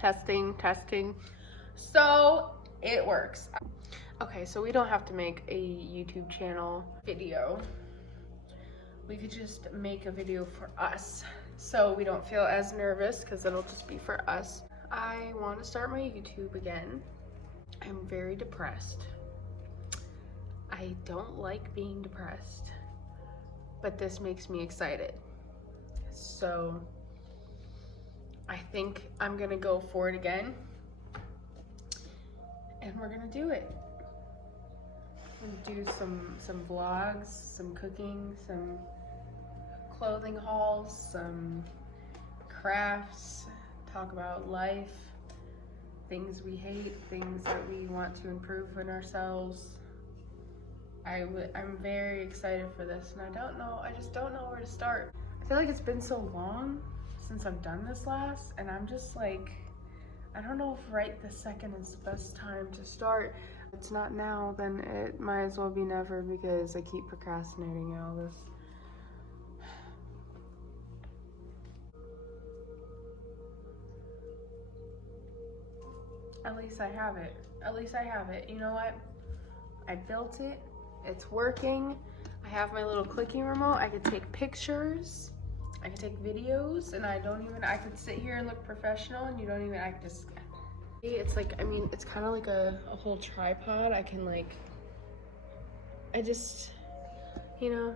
Testing, testing. So it works. Okay, so we don't have to make a YouTube channel video. We could just make a video for us so we don't feel as nervous because it'll just be for us. I want to start my YouTube again. I'm very depressed. I don't like being depressed, but this makes me excited. So I think I'm gonna go for it again and we're gonna do it. I'm gonna do some vlogs, some cooking, some clothing hauls, some crafts, talk about life, things we hate, things that we want to improve in ourselves. I'm very excited for this, and I just don't know where to start. I feel like it's been so long since I've done this last, and I'm just like, I don't know if right this second is the best time to start. If it's not now, then it might as well be never, because I keep procrastinating all this. At least I have it. At least I have it. You know what? I built it. It's working. I have my little clicking remote. I could take pictures. I could take videos, and I could sit here and look professional, and I could just, it's like, I mean, it's kind of like a whole tripod. I can like, I just, you know,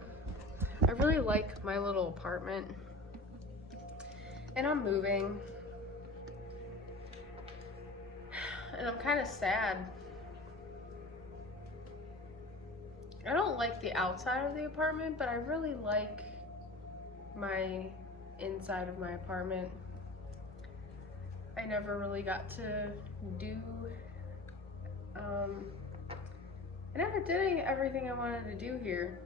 I really like my little apartment, and I'm moving, and I'm kind of sad. I don't like the outside of the apartment, but I really like my inside of my apartment. I never really got to do, I never did everything I wanted to do here.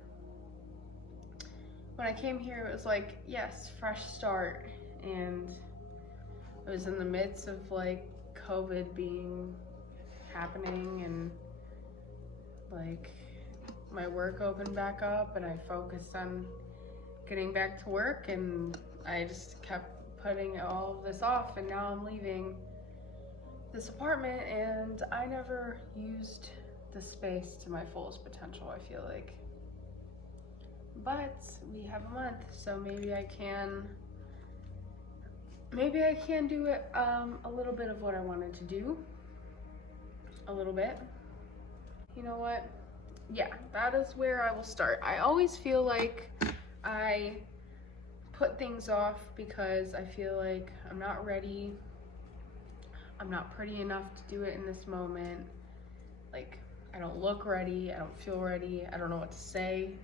When I came here, it was like, yes, fresh start, and it was in the midst of like COVID happening, and like my work opened back up, and I focused on getting back to work, and I just kept putting all of this off, and now I'm leaving this apartment, and I never used the space to my fullest potential, I feel like. But we have a month, so maybe I can do it, a little bit of what I wanted to do. A little bit. You know what? Yeah, that is where I will start. I always feel like I put things off because I feel like I'm not ready. I'm not pretty enough to do it in this moment. Like, I don't look ready. I don't feel ready. I don't know what to say.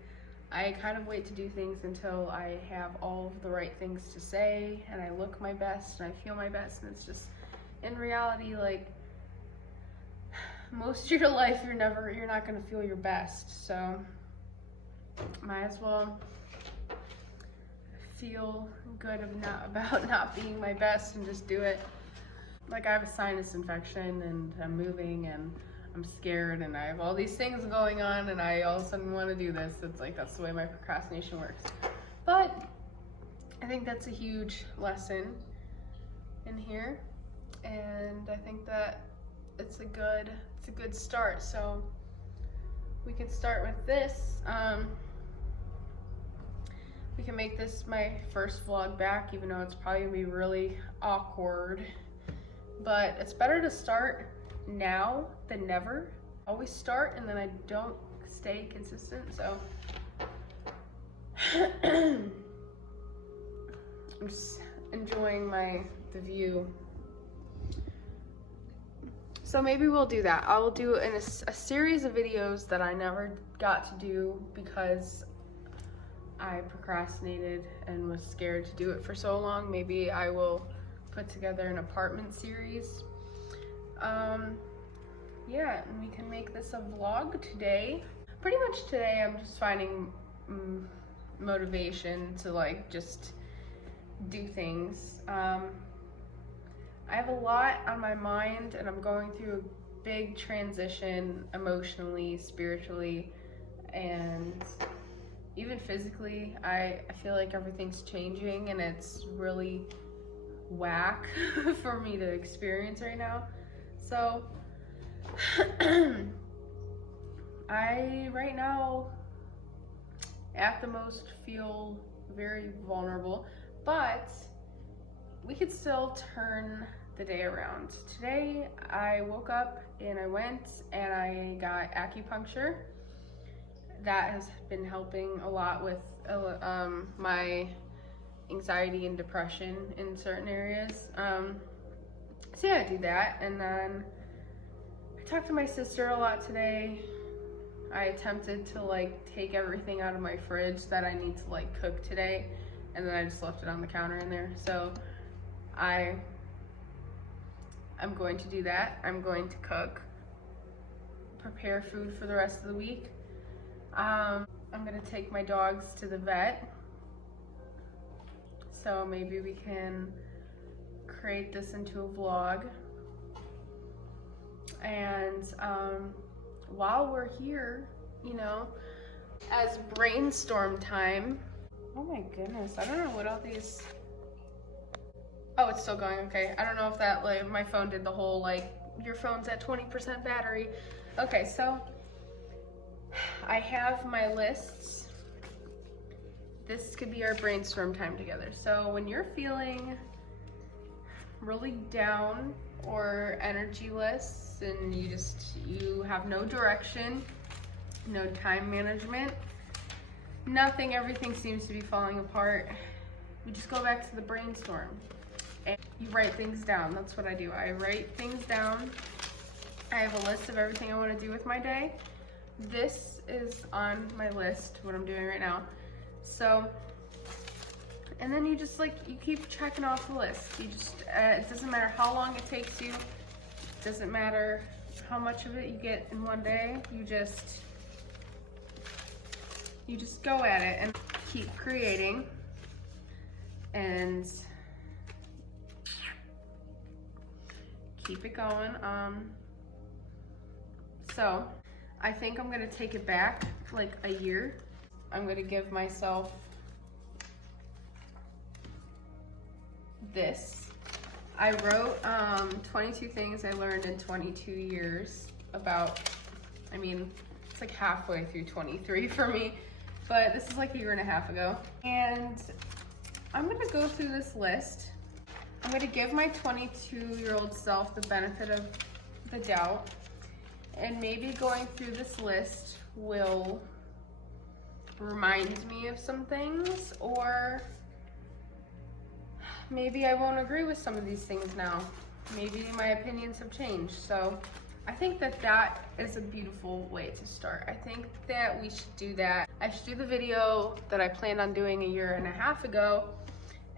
I kind of wait to do things until I have all of the right things to say, and I look my best and I feel my best, and it's just, in reality, like, most of your life you're not gonna feel your best, so might as well feel good about not being my best and just do it. Like, I have a sinus infection, and I'm moving, and I'm scared, and I have all these things going on, and I all of a sudden want to do this. It's like, that's the way my procrastination works. But I think that's a huge lesson in here, and I think that it's a good start. So we can start with this. We can make this my first vlog back, even though it's probably gonna be really awkward, but it's better to start now than never. Always start and then I don't stay consistent, so I'm just enjoying the view. So maybe we'll do that. I will do a series of videos that I never got to do because I procrastinated and was scared to do it for so long. Maybe I will put together an apartment series. Yeah, and we can make this a vlog today. Pretty much today I'm just finding motivation to like just do things. I have a lot on my mind, and I'm going through a big transition emotionally, spiritually, and even physically. I feel like everything's changing, and it's really whack for me to experience right now. So I right now at the most feel very vulnerable, but we could still turn the day around. Today I woke up and I went and I got acupuncture. That has been helping a lot with my anxiety and depression in certain areas. So yeah, I do that, and then I talked to my sister a lot today. I attempted to like take everything out of my fridge that I need to like cook today, and then I just left it on the counter in there. So I'm going to do that. I'm going to cook, prepare food for the rest of the week. I'm gonna take my dogs to the vet, so maybe we can create this into a vlog. And while we're here, you know, as brainstorm time. Oh my goodness, I don't know what all these, oh, it's still going, okay. I don't know if that, like, my phone did the whole, like, your phone's at 20% battery. Okay, so I have my lists. This could be our brainstorm time together. So when you're feeling really down or energyless and you have no direction, no time management, nothing, everything seems to be falling apart, we just go back to the brainstorm and you write things down. That's what I do. I write things down. I have a list of everything I want to do with my day. This is on my list, what I'm doing right now. So, and then you just like, you keep checking off the list. You just, it doesn't matter how long it takes you. It doesn't matter how much of it you get in one day. You just go at it and keep creating and keep it going. So I think I'm gonna take it back like a year. I'm gonna give myself this. I wrote 22 things I learned in 22 years about, I mean, it's like halfway through 23 for me, but this is like a year and a half ago. And I'm gonna go through this list. I'm gonna give my 22-year-old self the benefit of the doubt, and maybe going through this list will remind me of some things, or maybe I won't agree with some of these things now. Maybe my opinions have changed. So I think that that is a beautiful way to start. I think that we should do that. I should do the video that I planned on doing a year and a half ago,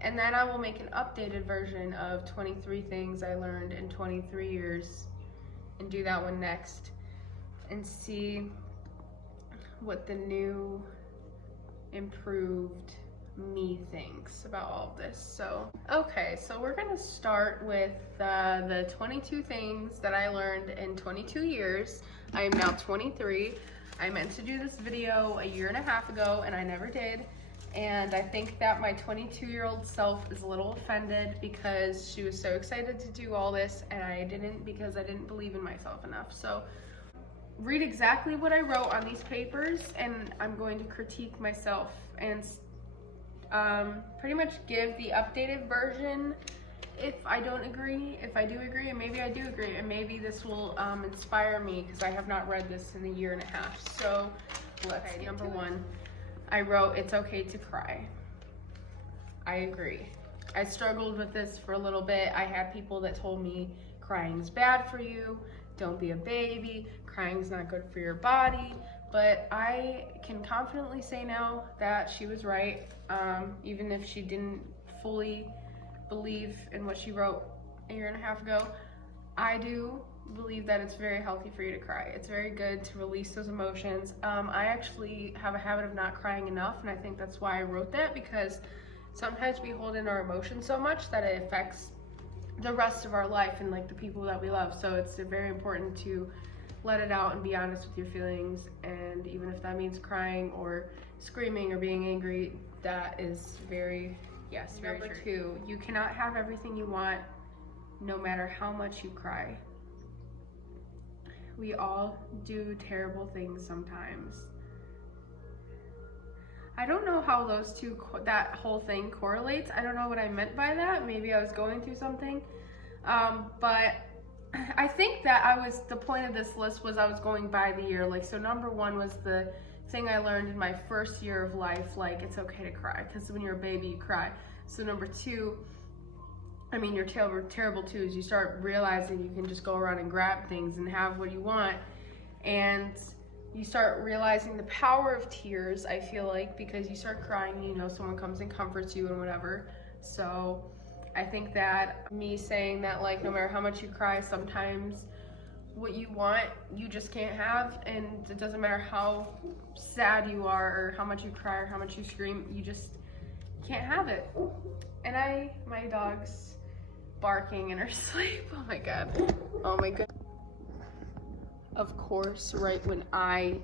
and then I will make an updated version of 23 things I learned in 23 years and do that one next and see what the new improved me thinks about all of this. So okay, so we're gonna start with the 22 things that I learned in 22 years. I am now 23. I meant to do this video a year and a half ago and I never did, and I think that my 22-year-old self is a little offended because she was so excited to do all this and I didn't, because I didn't believe in myself enough. So read exactly what I wrote on these papers, and I'm going to critique myself and pretty much give the updated version if I don't agree, if I do agree, and maybe I do agree, and maybe this will inspire me because I have not read this in a year and a half. So let's see. Number one, I wrote, it's okay to cry. I agree. I struggled with this for a little bit. I had people that told me crying's bad for you, don't be a baby, crying's not good for your body, but I can confidently say now that she was right. Even if she didn't fully believe in what she wrote a year and a half ago, I do believe that it's very healthy for you to cry. It's very good to release those emotions. I actually have a habit of not crying enough, and I think that's why I wrote that, because sometimes we hold in our emotions so much that it affects the rest of our life and like the people that we love. So it's very important to let it out and be honest with your feelings, and even if that means crying or screaming or being angry, that is very Yes, very true. Number 2, you cannot have everything you want no matter how much you cry. We all do terrible things sometimes. I don't know how those two, that whole thing correlates. I don't know what I meant by that. Maybe I was going through something. But I think that the point of this list was I was going by the year. Like, so number 1 was the thing I learned in my first year of life, like it's okay to cry, because when you're a baby, you cry. So number 2, I mean, your terrible 2 is you start realizing you can just go around and grab things and have what you want. And you start realizing the power of tears, I feel like, because you start crying, you know, someone comes and comforts you and whatever. So I think that me saying that, like, no matter how much you cry, sometimes what you want, you just can't have, and it doesn't matter how sad you are or how much you cry or how much you scream, you just can't have it. And my dog's barking in her sleep. Oh my god. Oh my god. Of course, right when I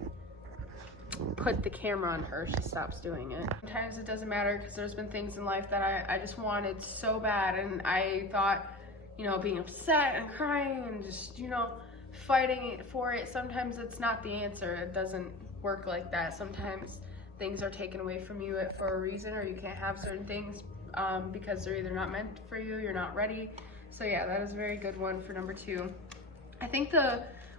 put the camera on her, she stops doing it. Sometimes it doesn't matter, because there's been things in life that I just wanted so bad, and I thought, you know, being upset and crying and just, you know, fighting for it, sometimes it's not the answer. It doesn't work like that. Sometimes things are taken away from you for a reason, or you can't have certain things because they're either not meant for you, you're not ready. So yeah, that is a very good one for number 2. I think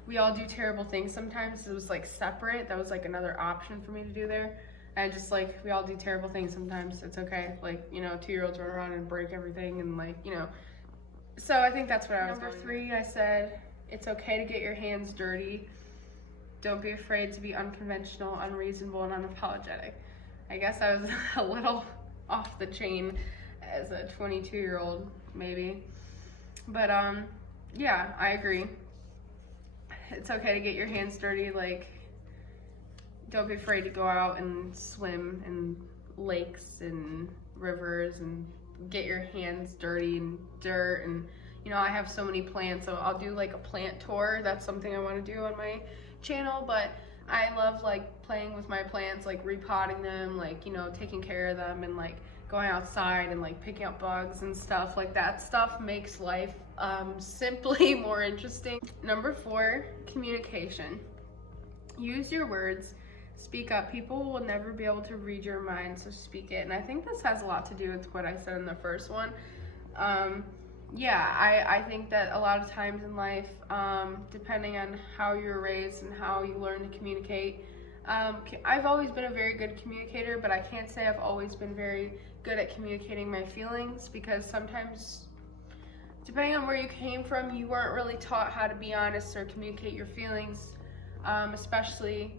we all do terrible things sometimes. It was like separate. That was like another option for me to do there. And just like, we all do terrible things sometimes. It's okay. Like, you know, 2-year-olds run around and break everything, and like, you know. So I think that's what I was going. Number 3, I said, it's okay to get your hands dirty. Don't be afraid to be unconventional, unreasonable, and unapologetic. I guess I was a little off the chain as a 22-year-old, maybe. But yeah, I agree. It's okay to get your hands dirty. Like, don't be afraid to go out and swim in lakes and rivers and get your hands dirty and dirt. And, you know, I have so many plants, so I'll do like a plant tour. That's something I want to do on my channel. But I love like playing with my plants, like repotting them, like, you know, taking care of them, and like going outside and like picking up bugs and stuff like that. Stuff makes life simply more interesting. Number 4, communication. Use your words. Speak up. People will never be able to read your mind, so speak it. And I think this has a lot to do with what I said in the first one. Yeah, I think that a lot of times in life, depending on how you're raised and how you learn to communicate, I've always been a very good communicator, but I can't say I've always been very good at communicating my feelings, because sometimes, depending on where you came from, you weren't really taught how to be honest or communicate your feelings, especially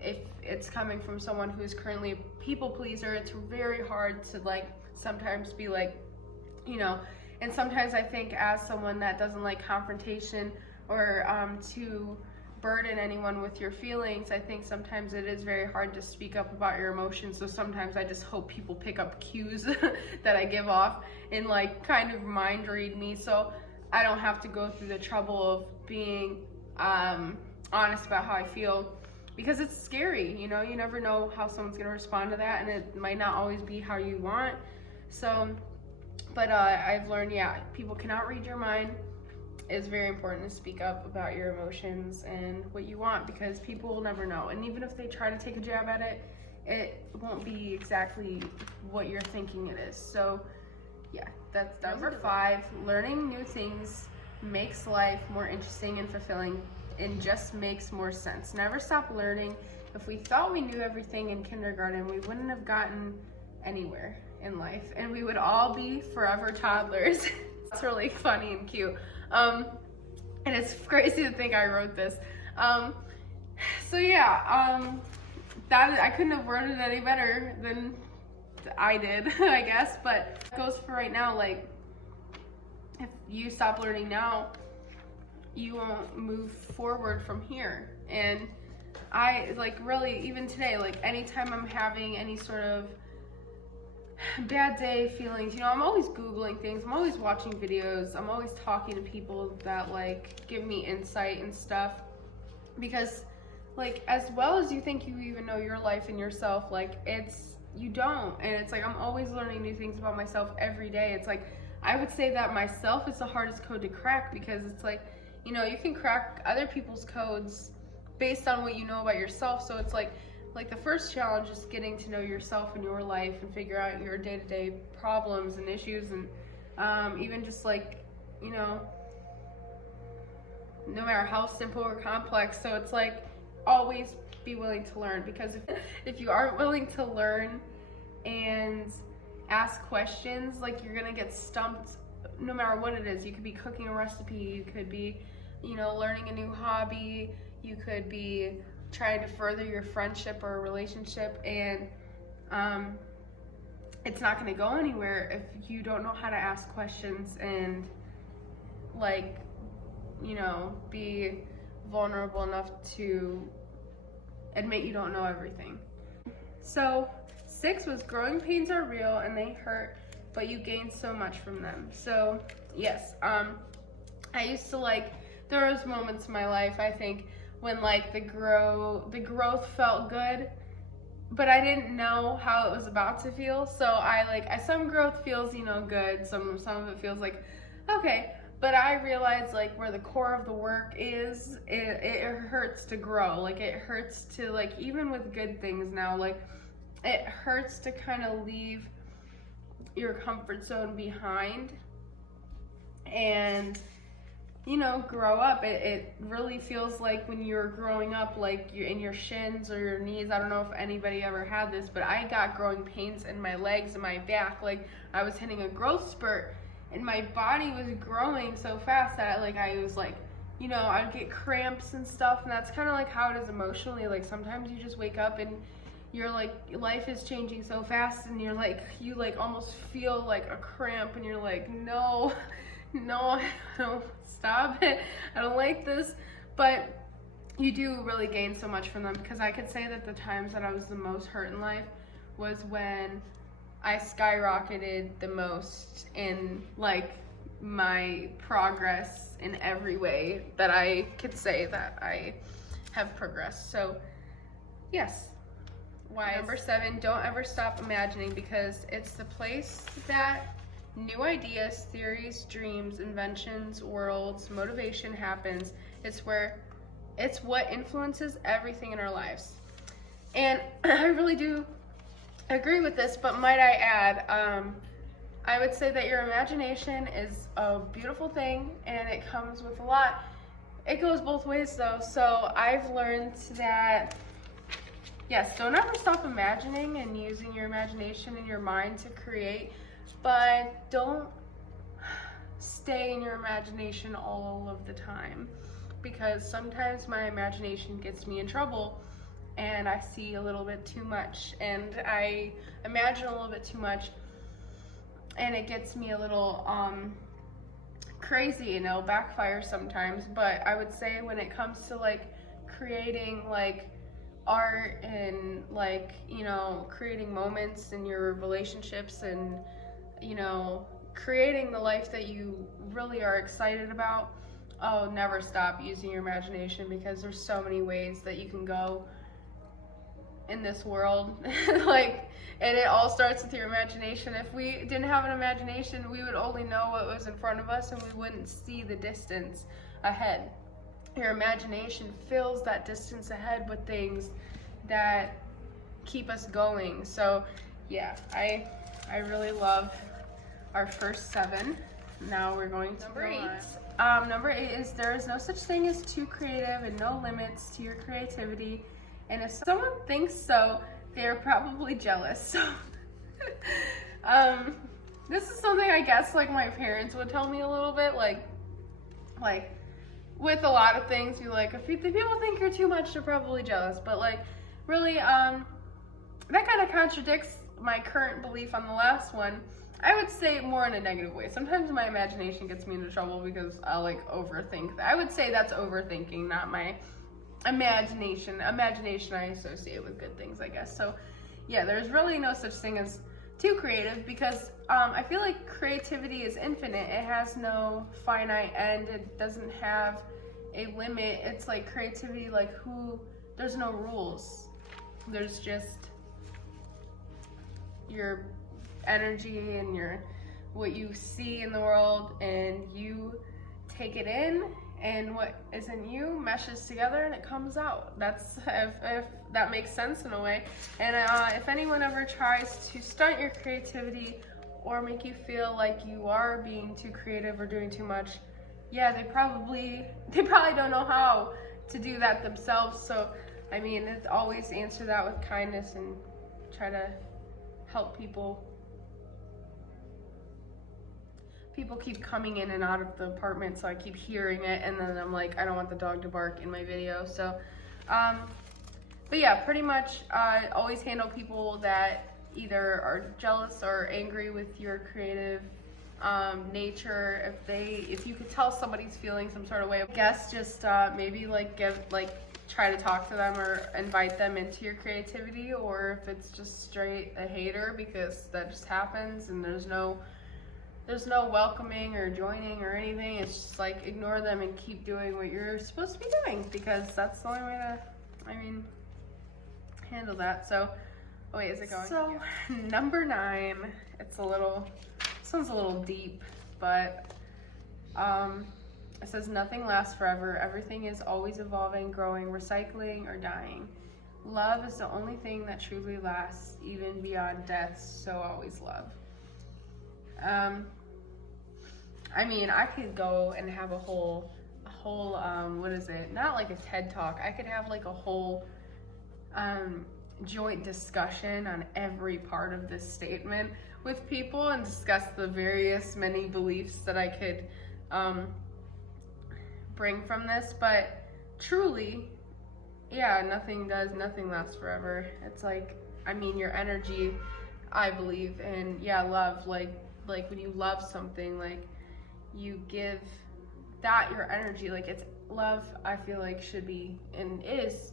if it's coming from someone who's currently a people pleaser. It's very hard to like sometimes be like, you know, and sometimes I think as someone that doesn't like confrontation or to burden anyone with your feelings, I think sometimes it is very hard to speak up about your emotions. So sometimes I just hope people pick up cues that I give off and like kind of mind read me, so I don't have to go through the trouble of being honest about how I feel, because it's scary, you know. You never know how someone's gonna respond to that, and it might not always be how you want. So but I've learned, yeah, people cannot read your mind. It's very important to speak up about your emotions and what you want, because people will never know. And even if they try to take a jab at it, it won't be exactly what you're thinking it is. So yeah, that's number 5. Learning new things makes life more interesting and fulfilling, and just makes more sense. Never stop learning. If we thought we knew everything in kindergarten, we wouldn't have gotten anywhere in life, and we would all be forever toddlers. It's really funny and cute. And it's crazy to think I wrote this. So yeah, that I couldn't have worded it any better than I did, I guess. But it goes for right now. Like, if you stop learning now, you won't move forward from here. And I like really, even today, like anytime I'm having any sort of bad day feelings, you know, I'm always Googling things, I'm always watching videos, I'm always talking to people that like give me insight and stuff, because like as well as you think you even know your life and yourself, like it's you don't. And it's like I'm always learning new things about myself every day. It's like I would say that myself is the hardest code to crack, because it's like, you know, you can crack other people's codes based on what you know about yourself. So it's like the first challenge is getting to know yourself and your life and figure out your day-to-day problems and issues, and even just like, you know, no matter how simple or complex. So it's like always be willing to learn, because if you aren't willing to learn and ask questions, like you're gonna get stumped no matter what it is. You could be cooking a recipe, you could be, you know, learning a new hobby, you could be trying to further your friendship or relationship, and it's not going to go anywhere if you don't know how to ask questions and, like, you know, be vulnerable enough to admit you don't know everything. So 6 was growing pains are real and they hurt, but you gain so much from them. So yes, I used to, like, there was moments in my life, I think, when like the growth felt good, but I didn't know how it was about to feel. So some growth feels, you know, good. Some of it feels like, okay. But I realized, like, where the core of the work is, it hurts to grow. Like, it hurts to, like, even with good things now, like, it hurts to kind of leave your comfort zone behind and, you know, grow up. It really feels like when you're growing up, like you're in your shins or your knees. I don't know if anybody ever had this, but I got growing pains in my legs and my back. Like, I was hitting a growth spurt and my body was growing so fast that I was like, you know, I'd get cramps and stuff. And that's kind of like how it is emotionally. Like, sometimes you just wake up and you're like, life is changing so fast, and you're like, you like almost feel like a cramp, and you're like, no, I don't, stop it, I don't like this. But you do really gain so much from them, because I could say that the times that I was the most hurt in life was when I skyrocketed the most in, like, my progress in every way that I could say that I have progressed. So yes. Why? Number 7, don't ever stop imagining, because it's the place that new ideas, theories, dreams, inventions, worlds, motivation happens. It's what influences everything in our lives. And I really do agree with this, but might I add, I would say that your imagination is a beautiful thing, and it comes with a lot. It goes both ways though. So I've learned that, yes, don't ever stop imagining and using your imagination and your mind to create, but don't stay in your imagination all of the time, because sometimes my imagination gets me in trouble and I see a little bit too much and I imagine a little bit too much, and it gets me a little crazy, and it'll backfire sometimes. But I would say when it comes to like creating like art and like, you know, creating moments in your relationships and, you know, creating the life that you really are excited about, oh, never stop using your imagination, because there's so many ways that you can go in this world. Like, and it all starts with your imagination. If we didn't have an imagination, we would only know what was in front of us and we wouldn't see the distance ahead. Your imagination fills that distance ahead with things that keep us going. So yeah, I really love our first 7. Now we're going to number 8. Number 8 is, there is no such thing as too creative and no limits to your creativity. And if someone thinks so, they're probably jealous. So this is something I guess like my parents would tell me a little bit, like with a lot of things, you're like, if people think you're too much, they're probably jealous. But like, really, that kind of contradicts my current belief on the last one. I would say more in a negative way. Sometimes my imagination gets me into trouble because I like overthink. I would say that's overthinking, not my imagination. Imagination I associate with good things, I guess. So yeah, there's really no such thing as too creative, because I feel like creativity is infinite. It has no finite end. It doesn't have a limit. It's like creativity, like there's no rules. There's just your energy and what you see in the world, and you take it in, and what is in you meshes together and it comes out. That's if that makes sense in a way. And if anyone ever tries to stunt your creativity or make you feel like you are being too creative or doing too much, yeah, they probably don't know how to do that themselves. So I mean, always answer that with kindness and try to help people. People keep coming in and out of the apartment, so I keep hearing it, and then I'm like, I don't want the dog to bark in my video. So but yeah, pretty much always handle people that either are jealous or angry with your creative nature. If you could tell somebody's feeling some sort of way, I guess just maybe try to talk to them or invite them into your creativity, or if it's just straight a hater, because that just happens and there's no welcoming or joining or anything. It's just like ignore them and keep doing what you're supposed to be doing, because that's the only way to, handle that. So, oh wait, is it going? So, number 9, sounds a little deep, but it says nothing lasts forever. Everything is always evolving, growing, recycling, or dying. Love is the only thing that truly lasts, even beyond death, so always love. I could go and have a whole, what is it? Not like a TED Talk. I could have like a whole joint discussion on every part of this statement with people and discuss the many beliefs that I could bring from this. But truly, yeah, nothing lasts forever. It's like, your energy, I believe, and yeah, love, like when you love something, like you give that your energy, like it's love, I feel like should be and is.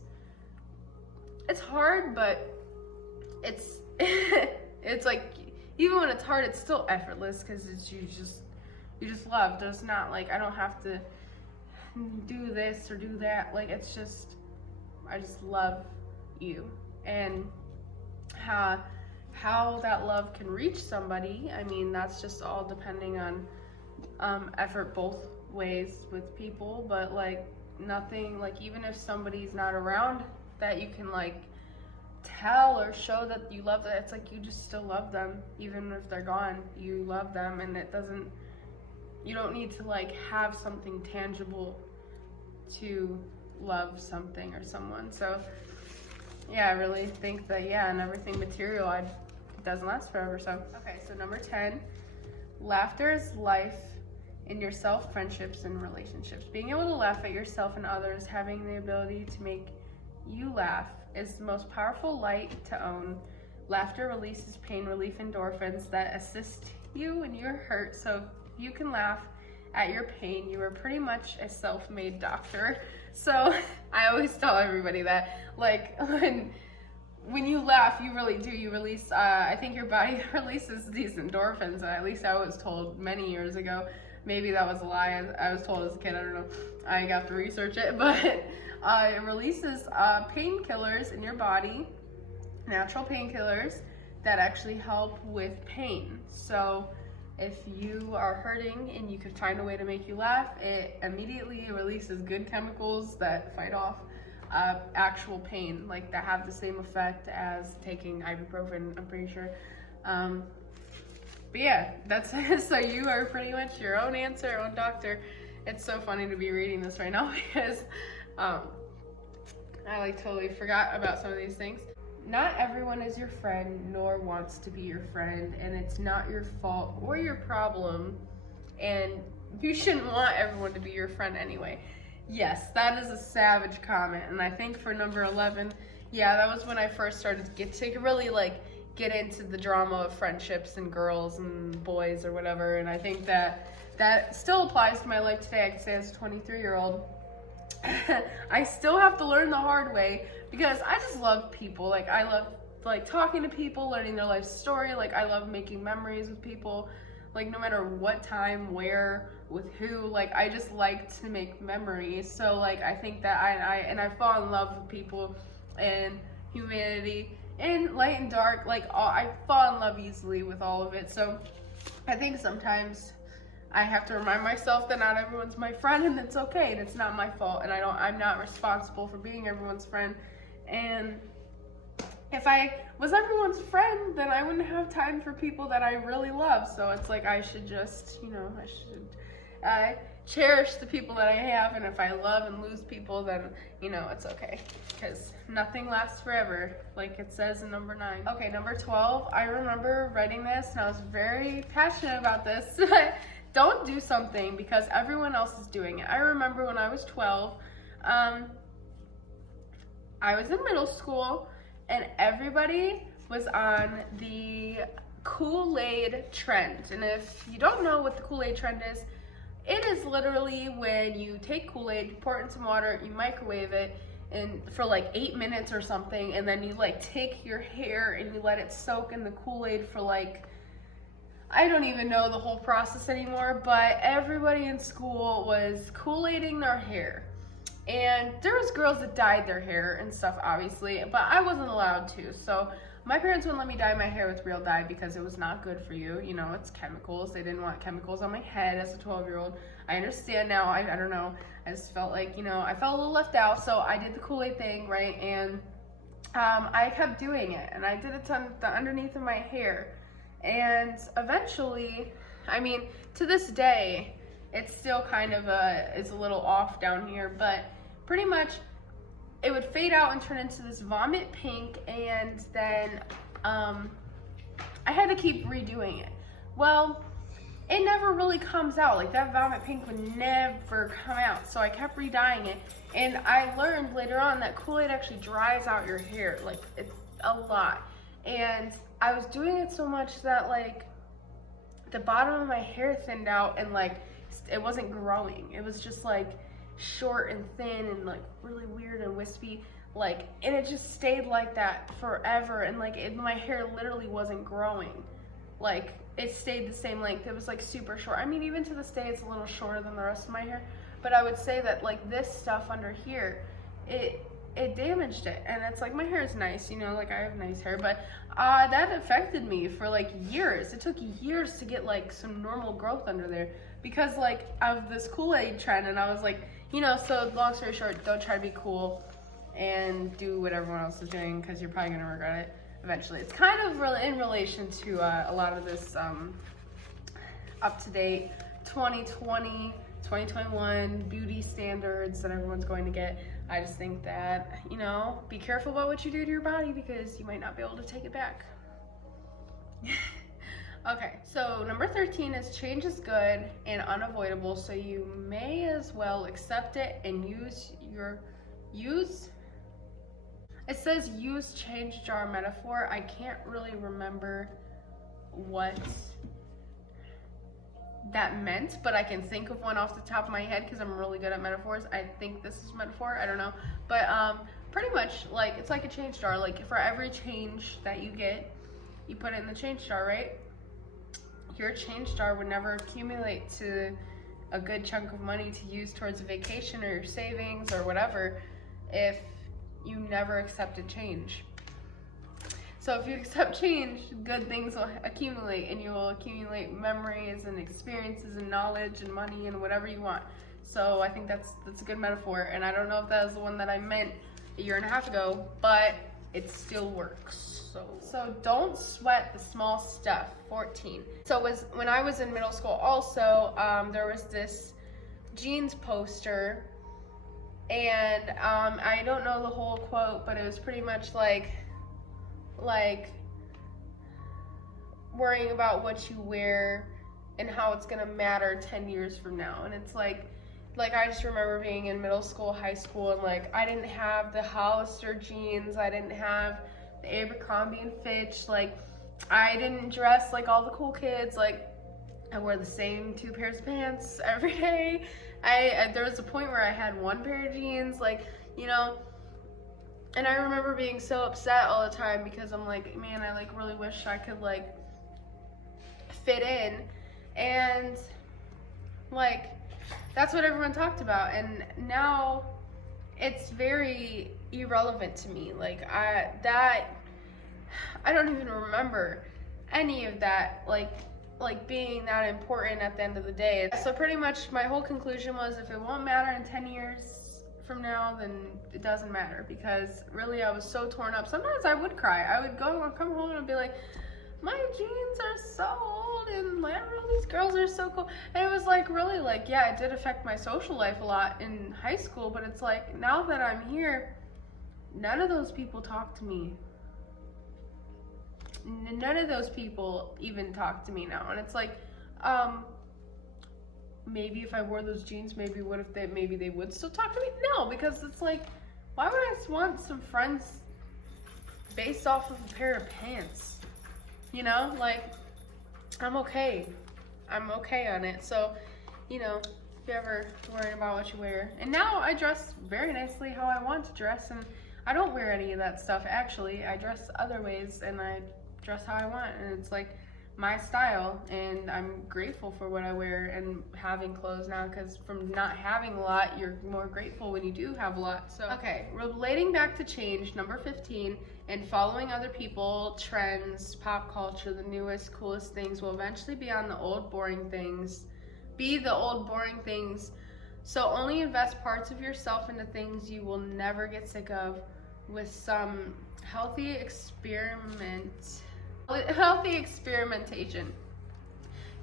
It's hard, but it's it's like, even when it's hard, it's still effortless, because it's you just love. There's not like, I don't have to do this or do that. Like, it's just, I just love you. And how that love can reach somebody, that's just all depending on effort both ways with people. But like, nothing, like even if somebody's not around that you can like tell or show that you love them, it's like you just still love them. Even if they're gone, you love them, and you don't need to like have something tangible to love something or someone. So yeah, I really think that, and everything material, it doesn't last forever. So okay, so number 10, laughter is life in yourself, friendships, and relationships. Being able to laugh at yourself and others, having the ability to make you laugh, is the most powerful light to own. Laughter releases pain relief endorphins that assist you when you're hurt. So if you can laugh at your pain, you are pretty much a self-made doctor. So I always tell everybody that, like, when you laugh, you really do. You release, I think your body releases these endorphins. At least I was told many years ago. Maybe that was a lie. I was told as a kid. I don't know. I got to research it. But it releases painkillers in your body, natural painkillers that actually help with pain. So if you are hurting and you can find a way to make you laugh, it immediately releases good chemicals that fight off actual pain, like that have the same effect as taking ibuprofen, I'm pretty sure. But yeah, that's so you are pretty much your own answer, your own doctor. It's so funny to be reading this right now because I like totally forgot about some of these things. Not everyone is your friend nor wants to be your friend, and it's not your fault or your problem, and you shouldn't want everyone to be your friend anyway. Yes, that is a savage comment, and I think for number 11, yeah, that was when I first started to really get into the drama of friendships and girls and boys or whatever, and I think that still applies to my life today. I can say as a 23-year-old, I still have to learn the hard way, because I just love people. Like, I love talking to people, learning their life story. Like, I love making memories with people, like no matter what time, where, with who. Like, I just like to make memories. So like, I think that I fall in love with people and humanity, and light and dark, like I fall in love easily with all of it. So I think sometimes I have to remind myself that not everyone's my friend, and it's okay, and it's not my fault, and I'm not responsible for being everyone's friend. And if I was everyone's friend, then I wouldn't have time for people that I really love. So it's like I should just, I should cherish the people that I have, and if I love and lose people, then, it's okay, because nothing lasts forever, like it says in number 9. Okay, number 12, I remember writing this, and I was very passionate about this. Don't do something because everyone else is doing it. I remember when I was 12, I was in middle school, and everybody was on the Kool-Aid trend. And if you don't know what the Kool-Aid trend is, it is literally when you take Kool-Aid, you pour it in some water, you microwave it and for like 8 minutes or something, and then you like take your hair and you let it soak in the Kool-Aid for like, I don't even know the whole process anymore, but everybody in school was Kool-Aiding their hair. And there was girls that dyed their hair and stuff, obviously, but I wasn't allowed to. So my parents wouldn't let me dye my hair with real dye because it was not good for you. It's chemicals. They didn't want chemicals on my head as a 12-year-old. I understand now. I don't know. I just felt like, I felt a little left out. So I did the Kool-Aid thing, right? And I kept doing it. And I did it to the underneath of my hair. And eventually, to this day, it's still kind of is a little off down here, but pretty much it would fade out and turn into this vomit pink, and then I had to keep redoing it. Well, it never really comes out. Like, that vomit pink would never come out, so I kept redyeing it, and I learned later on that Kool-Aid actually dries out your hair, like, it's a lot. And I was doing it so much that, like, the bottom of my hair thinned out, and, like, it wasn't growing. It was just, like, short and thin and, like, really weird and wispy, like, and it just stayed like that forever, and, like, my hair literally wasn't growing. Like, it stayed the same length. It was, like, super short. Even to this day, it's a little shorter than the rest of my hair, but I would say that, like, this stuff under here, it damaged it. And it's like, my hair is nice, like, I have nice hair, but that affected me for, like, years. It took years to get, like, some normal growth under there because, like, of this Kool-Aid trend. And I was like, so long story short, don't try to be cool and do what everyone else is doing because you're probably going to regret it eventually. It's kind of in relation to a lot of this up-to-date 2020, 2021 beauty standards that everyone's going to get. I just think that, be careful about what you do to your body because you might not be able to take it back. Okay, so number 13 is change is good and unavoidable, so you may as well accept it and it says use change jar metaphor. I can't really remember what that meant, but I can think of one off the top of my head because I'm really good at metaphors. I think this is metaphor, I don't know, but pretty much, like, it's like a change jar. Like, for every change that you get, you put it in the change jar, right? Your change jar would never accumulate to a good chunk of money to use towards a vacation or your savings or whatever if you never accepted change. So if you accept change, good things will accumulate, and you will accumulate memories and experiences and knowledge and money and whatever you want. So I think that's a good metaphor, and I don't know if that was the one that I meant a year and a half ago, but it still works. So don't sweat the small stuff. 14. So when I was in middle school also, there was this jeans poster, and I don't know the whole quote, but it was pretty much like worrying about what you wear and how it's gonna matter 10 years from now. And it's like I just remember being in middle school, high school, and like I didn't have the Hollister jeans, I didn't have the Abercrombie and Fitch, like I didn't dress like all the cool kids. Like, I wore the same 2 pairs of pants every day. There was a point where I had 1 pair of jeans, like, and I remember being so upset all the time because I'm like, man, I like really wish I could like fit in. And like, that's what everyone talked about, and now it's very irrelevant to me. Like, I don't even remember any of that, like being that important at the end of the day. So pretty much my whole conclusion was, if it won't matter in 10 years from now, then it doesn't matter, because really I was so torn up. Sometimes I would cry. I would come home and be like, my jeans are so old, and like, all these girls are so cool. And it was like, really, like, yeah, it did affect my social life a lot in high school, but it's like, now that I'm here, none of those people talk to me. None of those people even talk to me now. And it's like, maybe if I wore those jeans, maybe they would still talk to me? No, because it's like, why would I want some friends based off of a pair of pants? You know, like, I'm okay on it. So, you know, if you're ever worrying about what you wear. And now I dress very nicely how I want to dress, and I don't wear any of that stuff, actually. I dress other ways, and I dress how I want, and it's like my style, and I'm grateful for what I wear and having clothes now, because from not having a lot, you're more grateful when you do have a lot. So, okay, relating back to change, number 15, and following other people, trends, pop culture, the newest, coolest things will eventually be the old, boring things. So only invest parts of yourself into things you will never get sick of, with some healthy experimentation.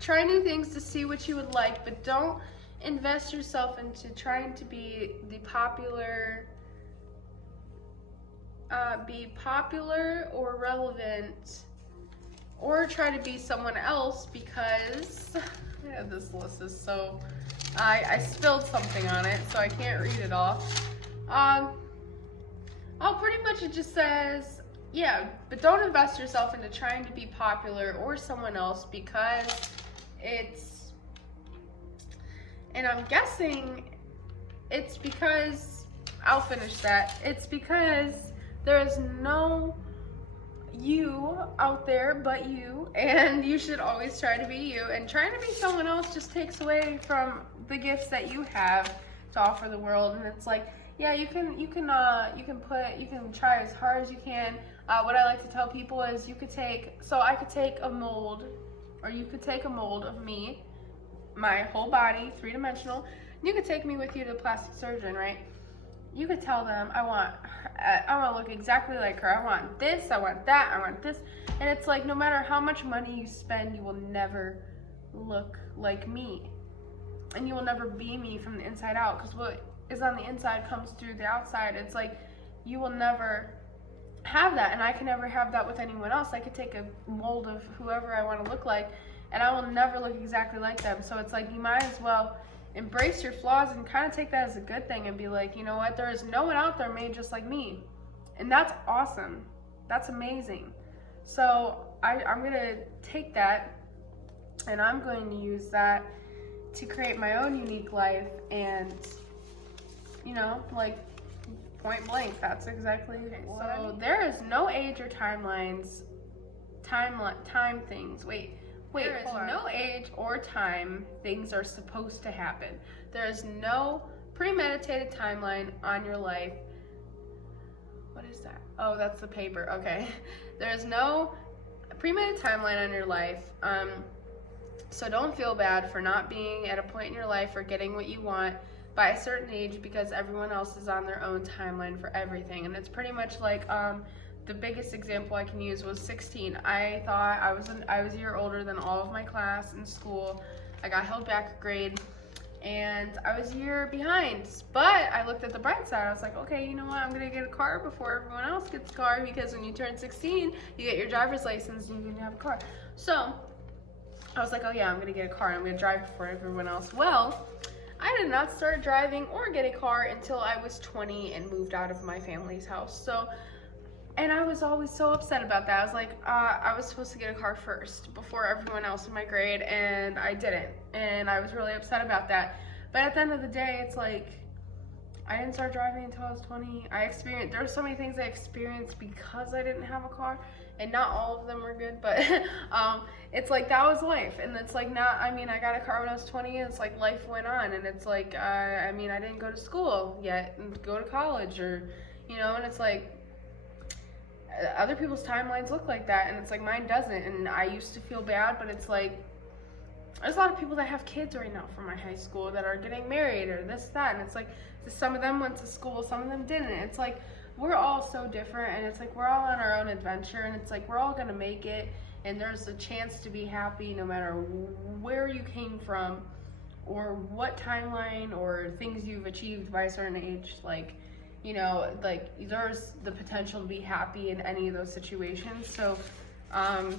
Try new things to see what you would like, but don't invest yourself into trying to be popular or relevant, or try to be someone else, because yeah, this list is so, I spilled something on it, so I can't read it all. Pretty much it just says, yeah, but don't invest yourself into trying to be popular or someone else, because and I'm guessing it's because, I'll finish that, it's because there is no you out there but you, and you should always try to be you, and trying to be someone else just takes away from the gifts that you have to offer the world. And it's like, yeah, you can try as hard as you can. What I like to tell people is, I could take a mold, or you could take a mold of me, my whole body, 3-dimensional, and you could take me with you to a plastic surgeon, right? You could tell them, I want to look exactly like her. I want this, I want that, I want this. And it's like, no matter how much money you spend, you will never look like me. And you will never be me from the inside out, because what is on the inside comes through the outside. It's like, you will never have that, and I can never have that with anyone else. I could take a mold of whoever I want to look like, and I will never look exactly like them. So it's like, you might as well embrace your flaws and kind of take that as a good thing, and be like, you know what, there is no one out there made just like me. And that's awesome. That's amazing. So I'm going to take that, and I'm going to use that to create my own unique life. And, you know, like, point blank, that's exactly it. So there is no age or time things. There is no age or time things are supposed to happen. There is no premeditated timeline on your life. What is that? Oh, that's the paper. Okay. There is no premeditated timeline on your life. So don't feel bad for not being at a point in your life or getting what you want by a certain age, because everyone else is on their own timeline for everything. And it's pretty much like, the biggest example I can use was 16. I thought I was a year older than all of my class in school. I got held back a grade, and I was a year behind. But I looked at the bright side. I was like, okay, you know what? I'm gonna get a car before everyone else gets a car, because when you turn 16, you get your driver's license and you can have a car. So I was like, oh yeah, I'm gonna get a car. I'm gonna drive before everyone else. Well, I did not start driving or get a car until I was 20 and moved out of my family's house. So, and I was always so upset about that. I was like, I was supposed to get a car first before everyone else in my grade, and I didn't. And I was really upset about that. But at the end of the day, it's like, I didn't start driving until I was 20. There were so many things I experienced because I didn't have a car, and not all of them were good, but it's like, that was life. And it's like, now, I mean, I got a car when I was 20, and it's like, life went on. And it's like, I mean, I didn't go to school yet and go to college, or, you know, and it's like, other people's timelines look like that, and it's like mine doesn't. And I used to feel bad, but it's like there's a lot of people that have kids right now from my high school that are getting married or this, that, and it's like some of them went to school, some of them didn't. It's like we're all so different, and it's like we're all on our own adventure, and it's like we're all gonna make it, and there's a chance to be happy no matter where you came from or what timeline or things you've achieved by a certain age. Like, you know, like there's the potential to be happy in any of those situations. So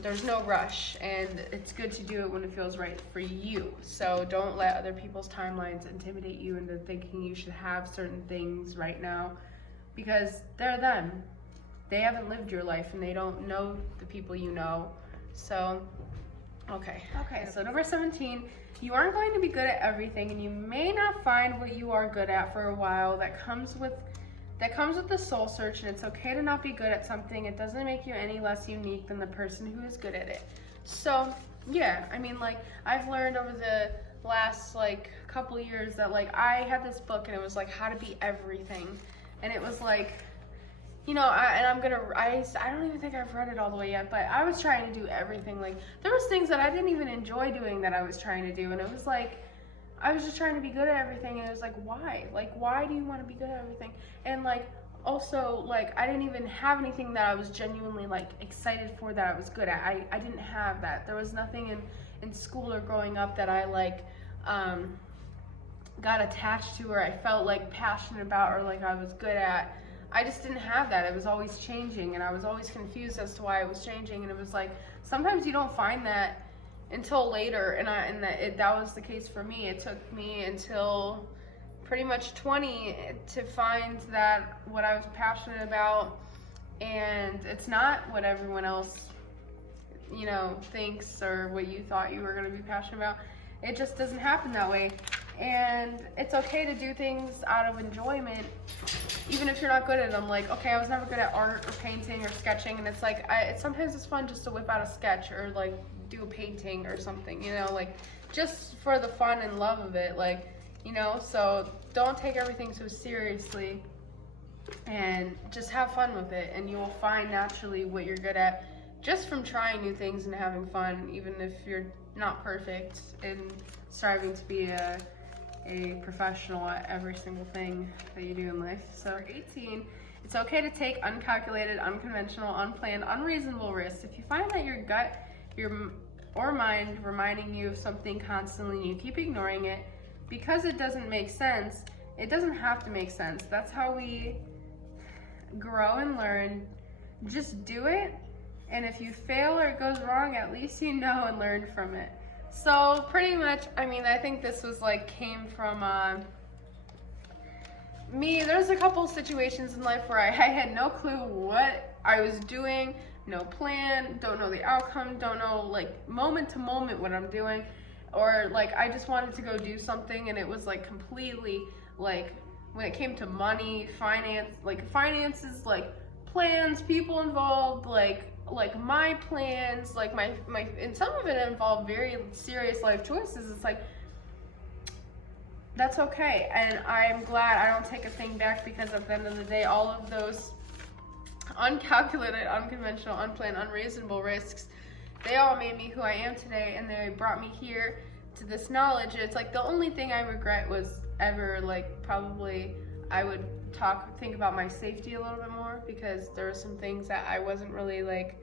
there's no rush, and it's good to do it when it feels right for you. So don't let other people's timelines intimidate you into thinking you should have certain things right now, because they're them. They haven't lived your life, and they don't know the people you know. So, okay, so number 17, you aren't going to be good at everything, and you may not find what you are good at for a while. That comes with the soul search, and it's okay to not be good at something. It doesn't make you any less unique than the person who is good at it. So, yeah, I mean, like, I've learned over the last, like, couple years that, like, I had this book, and it was, like, How to Be Everything, and it was, like, you know, I don't even think I've read it all the way yet, but I was trying to do everything. Like, there was things that I didn't even enjoy doing that I was trying to do, and it was like, I was just trying to be good at everything, and it was like, why? Like, why do you want to be good at everything? And, like, also, like, I didn't even have anything that I was genuinely, like, excited for that I was good at. I didn't have that. There was nothing in school or growing up that I, like, got attached to, or I felt, like, passionate about, or, like, I was good at. I just didn't have that. It was always changing, and I was always confused as to why it was changing, and it was like, sometimes you don't find that until later, and that was the case for me. It took me until pretty much 20 to find that what I was passionate about, and it's not what everyone else, you know, thinks, or what you thought you were going to be passionate about. It just doesn't happen that way, and it's okay to do things out of enjoyment, even if you're not good at them. Like, okay, I was never good at art or painting or sketching, and it's like, sometimes it's fun just to whip out a sketch or, like, do a painting or something, you know, like, just for the fun and love of it, like, you know. So don't take everything so seriously, and just have fun with it, and you will find naturally what you're good at just from trying new things and having fun, even if you're not perfect, and striving to be a professional at every single thing that you do in life. So 18, it's okay to take uncalculated, unconventional, unplanned, unreasonable risks. If you find that your gut or mind reminding you of something constantly and you keep ignoring it because it doesn't make sense, it doesn't have to make sense. That's how we grow and learn. Just do it, and if you fail or it goes wrong, at least you know and learn from it. So pretty much, I mean, I think this was like, came from me. There's a couple situations in life where I had no clue what I was doing, no plan, don't know the outcome, don't know, like, moment to moment what I'm doing, or like I just wanted to go do something, and it was like completely, like, when it came to money, finances, like plans, people involved, like my plans, like my and some of it involved very serious life choices. It's like, that's okay, and I'm glad I don't take a thing back, because at the end of the day, all of those uncalculated, unconventional, unplanned, unreasonable risks, they all made me who I am today, and they brought me here to this knowledge. It's like, the only thing I regret was ever, like, probably I would think about my safety a little bit more, because there were some things that I wasn't really, like,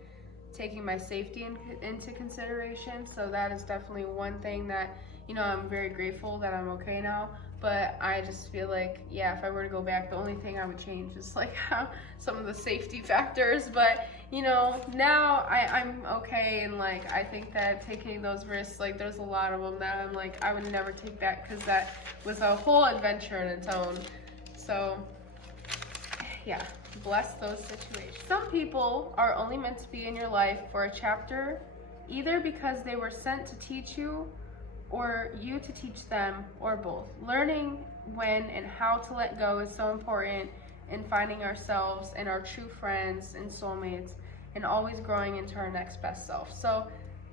taking my safety into consideration. So that is definitely one thing that, you know, I'm very grateful that I'm okay now. But I just feel like, yeah, if I were to go back, the only thing I would change is, like, how some of the safety factors. But, you know, now I'm okay, and, like, I think that taking those risks, like, there's a lot of them that I'm like, I would never take back, because that was a whole adventure in its own. So, yeah, bless those situations. Some people are only meant to be in your life for a chapter, either because they were sent to teach you, or you to teach them, or both. Learning when and how to let go is so important in finding ourselves and our true friends and soulmates, and always growing into our next best self. So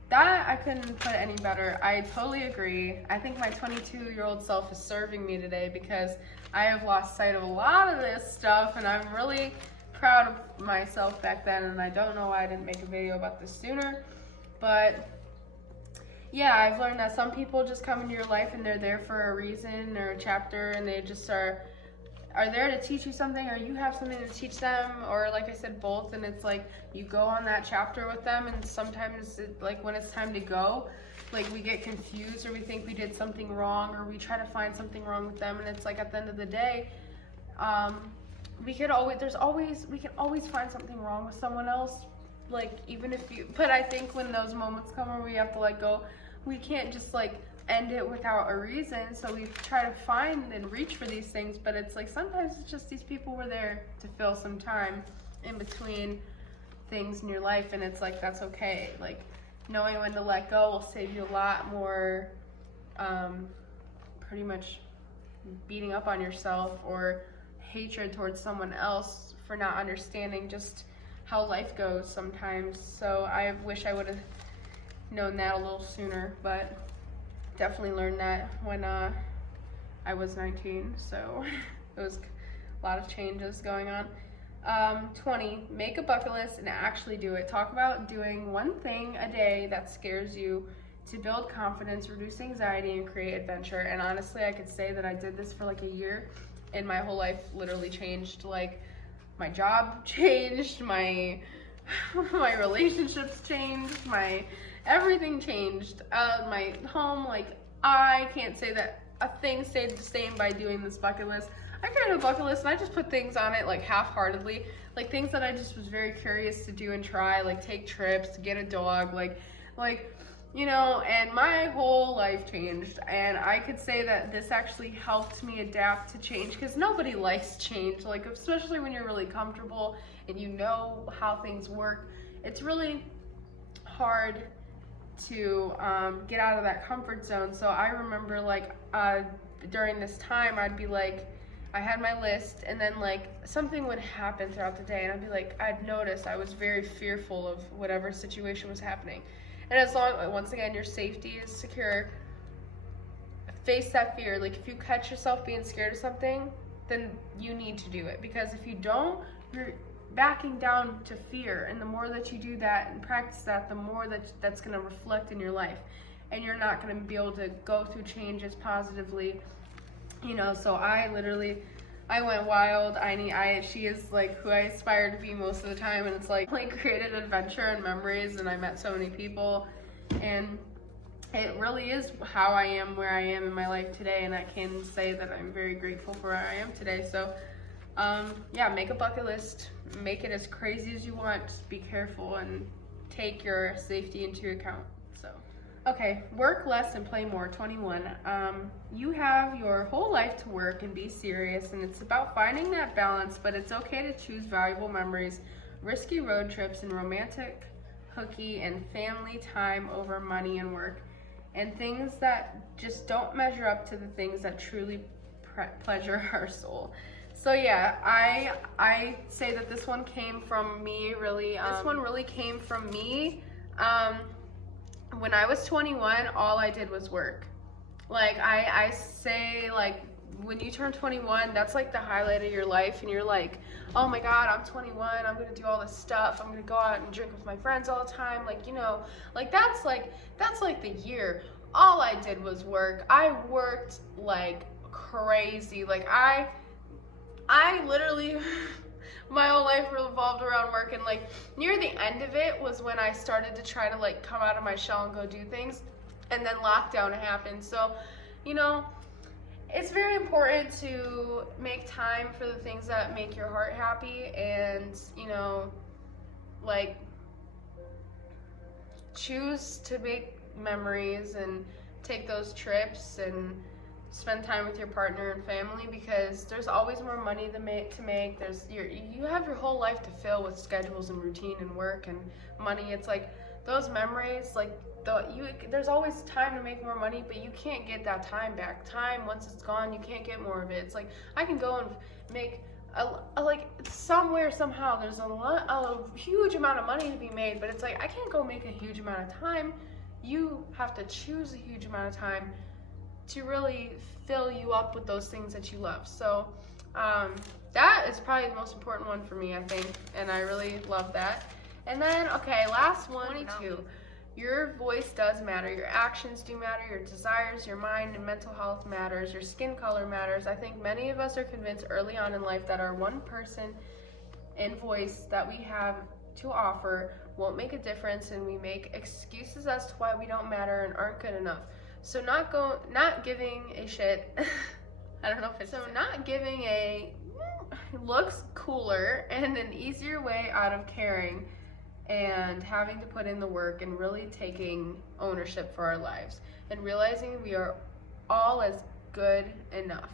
that, I couldn't put it any better. I totally agree. I think my 22-year-old self is serving me today, because I have lost sight of a lot of this stuff, and I'm really proud of myself back then, and I don't know why I didn't make a video about this sooner. But yeah, I've learned that some people just come into your life and they're there for a reason or a chapter, and they just are there to teach you something, or you have something to teach them, or like I said, both. And it's like you go on that chapter with them, and sometimes like when it's time to go, like we get confused, or we think we did something wrong, or we try to find something wrong with them. And it's like at the end of the day, we can always find something wrong with someone else. Like even if you, but I think when those moments come where we have to let go, we can't just like end it without a reason. So we try to find and reach for these things, but it's like sometimes it's just these people were there to fill some time in between things in your life, and it's like that's okay. Like knowing when to let go will save you a lot more pretty much beating up on yourself or hatred towards someone else for not understanding just how life goes sometimes. So I wish I would have known that a little sooner, but definitely learned that when I was 19, so it was a lot of changes going on. 20, make a bucket list and actually do it. Talk about doing one thing a day that scares you to build confidence, reduce anxiety, and create adventure. And honestly, I could say that I did this for like a year, and my whole life literally changed. Like my job changed, my relationships changed, my everything changed. My home, like I can't say that a thing stayed the same by doing this bucket list. I created a bucket list and I just put things on it like half-heartedly, like things that I just was very curious to do and try, like take trips, get a dog, like you know, and my whole life changed. And I could say that this actually helped me adapt to change, because nobody likes change, like especially when you're really comfortable and you know how things work. It's really hard to get out of that comfort zone. So I remember like during this time I'd be like, I had my list, and then like something would happen throughout the day, and I'd be like, I'd notice I was very fearful of whatever situation was happening. And as long, once again, your safety is secure, face that fear. Like if you catch yourself being scared of something, then you need to do it, because if you don't, you're backing down to fear. And the more that you do that and practice that, the more that's going to reflect in your life, and you're not going to be able to go through changes positively, you know. So I went wild. She is like who I aspire to be most of the time, and it's like created adventure and memories, and I met so many people, and it really is how I am where I am in my life today. And I can say that I'm very grateful for where I am today. So yeah, make a bucket list, make it as crazy as you want, just be careful and take your safety into account. So okay, work less and play more. 21. You have your whole life to work and be serious, and it's about finding that balance, but it's okay to choose valuable memories, risky road trips, and romantic, hooky, and family time over money and work, and things that just don't measure up to the things that truly pleasure our soul. So yeah, I say that this one came from me, really. This one really came from me. When I was 21, all I did was work. Like I say, like when you turn 21, that's like the highlight of your life, and you're like, oh my God, I'm 21, I'm gonna do all this stuff, I'm gonna go out and drink with my friends all the time, like, you know, like that's like the year. All I did was work. I worked like crazy. Like I literally my whole life revolved around work, and like near the end of it was when I started to try to like come out of my shell and go do things, and then lockdown happened. So, you know, it's very important to make time for the things that make your heart happy, and, you know, like choose to make memories and take those trips and spend time with your partner and family, because there's always more money to make. You have your whole life to fill with schedules and routine and work and money. It's like those memories, like there's always time to make more money, but you can't get that time back. Time, once it's gone, you can't get more of it. It's like I can go and make like somewhere, somehow there's a huge amount of money to be made, but it's like I can't go make a huge amount of time. You have to choose a huge amount of time to really fill you up with those things that you love. So That is probably the most important one for me, I think, and I really love that. And then, okay, last one, 22. Your voice does matter. Your actions do matter. Your desires, your mind and mental health matters. Your skin color matters. I think many of us are convinced early on in life that our one person and voice that we have to offer won't make a difference, and we make excuses as to why we don't matter and aren't good enough. So not giving a shit. I don't know if it's so not giving a looks cooler and an easier way out of caring and having to put in the work and really taking ownership for our lives and realizing we are all as good enough.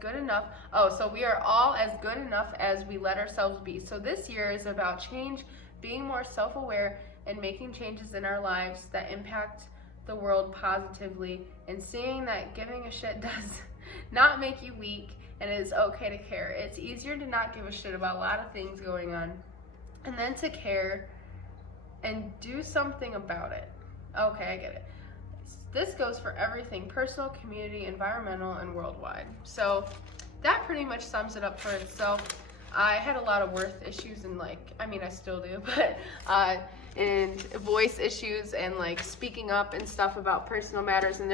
Good enough. Oh, so we are all as good enough as we let ourselves be. So this year is about change, being more self-aware, and making changes in our lives that impact the world positively, and seeing that giving a shit does not make you weak and it is okay to care. It's easier to not give a shit about a lot of things going on and then to care and do something about it. Okay, I get it. This goes for everything: personal, community, environmental, and worldwide. So that pretty much sums it up for itself. I had a lot of worth issues and I still do, but and voice issues and speaking up and stuff about personal matters. And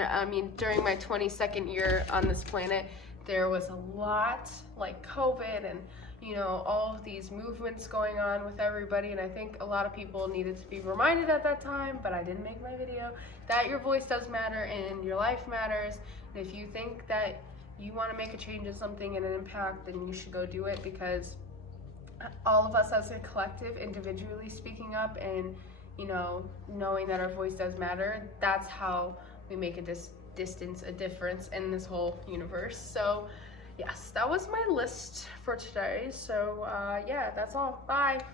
during my 22nd year on this planet, there was a lot like COVID and all of these movements going on with everybody, and I think a lot of people needed to be reminded at that time, but I didn't make my video, that your voice does matter and your life matters. And if you think that you want to make a change in something and an impact, then you should go do it, because all of us as a collective, individually speaking up and knowing that our voice does matter, that's how we make a difference in this whole universe. So yes, that was my list for today. So yeah, that's all. Bye.